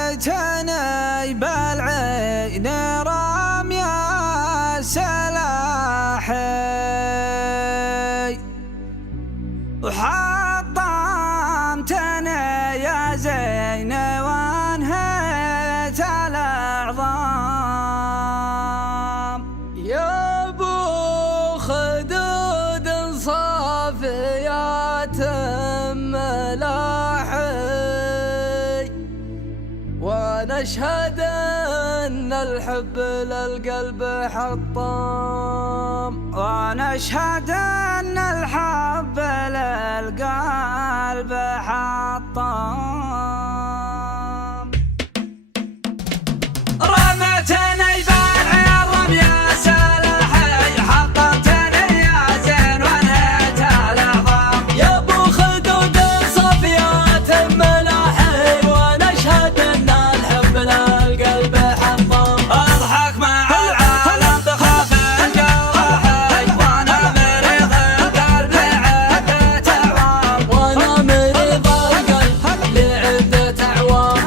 رميتني بالعين رمي سلاحي وحطمتني يا زين وانهيت الأعظام يا ابو خدود صافيات ملاحي ونشهد ان الحب للقلب حطام ونشهد ان الحب للقلب حطام رمتني بالعين رمي سلاحي حطمتني يا زين وانهيت الأعظام يا ابو خدود صافيات ملاحي ونشهد ان الحب للقلب حطام اضحك مع العالم تخاف الجراحي وانا مريض القلب لعدة اعوام وانا مريض القلب لعدة اعوام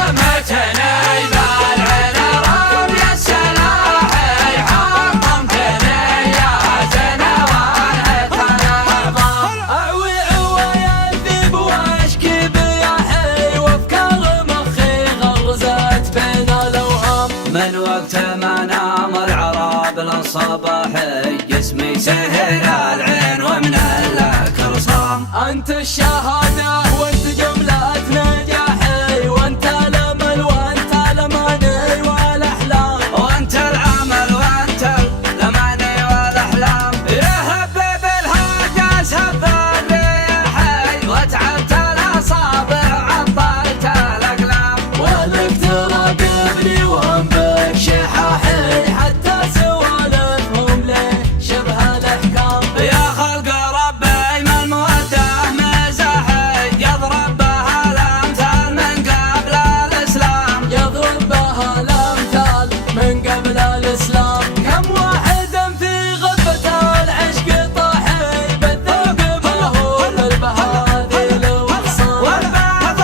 رمتني بالعين رمي سلاحي حطمتني يا زين وانهيت الأعظام اعوي عوي الذيب واشكي بياحي وافكار مخي غرزت بين الاوهام من وقت ما نام العراب للصباحي جسمي سهر العين ومن الكل صام انت الشهاده وانت جمله نجاحي وانت الامل وانت الاماني والاحلام وانت العمل وانت الاماني والاحلام يا هبب الهاجس هب الريحي وتعبت الاصابع عطلت الاقلام ولك تراقبني وهم بك شحاحي حتى سوالفهم لي شبه الاحكام يا خلق ربي من موده مزاحي يضرب بها الامثال من قبل الاسلام يضرب بها الامثال من قبل الاسلام كم واحد في غرفة العشق طاحي بالذنب ما هو للبهادل وخصام والبعض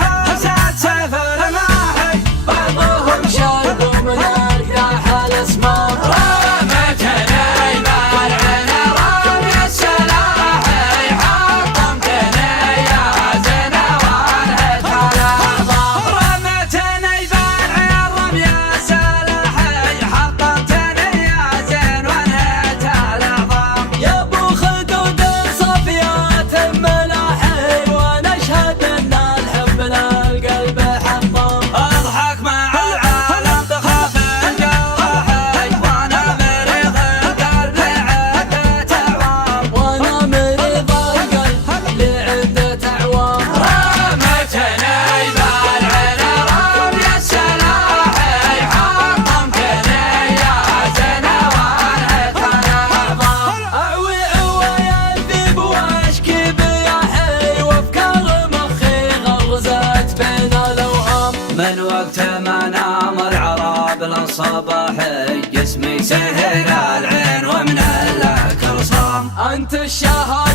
حسد سيف رماحي بعضهم شربوا من القداح الاسمار رمتني بالعين رمي سلاحي حطمتني يا زين وانهيت الأعظام رمتني بالعين رمي سلاحي حطمتني يا زين وانهيت الأعظام يا ابو خدود صافيات ملاحي ونشهد ان الحب للقلب حطام اضحك مع العالم تخاف الجراحي وانا مريض القلب لعدة اعوام وانا مريض القلب لعدة اعوام رمتني بالعين رمي سلاحي حطمتني يا زين وانهيت الأعظام اعوي عوي الذيب واشكي بياحي وافكار مخي غرزت بين الاوهام من وقت ما نام العراب للصباحي جسمي سهر العين ومن الكل صام انت الشهاده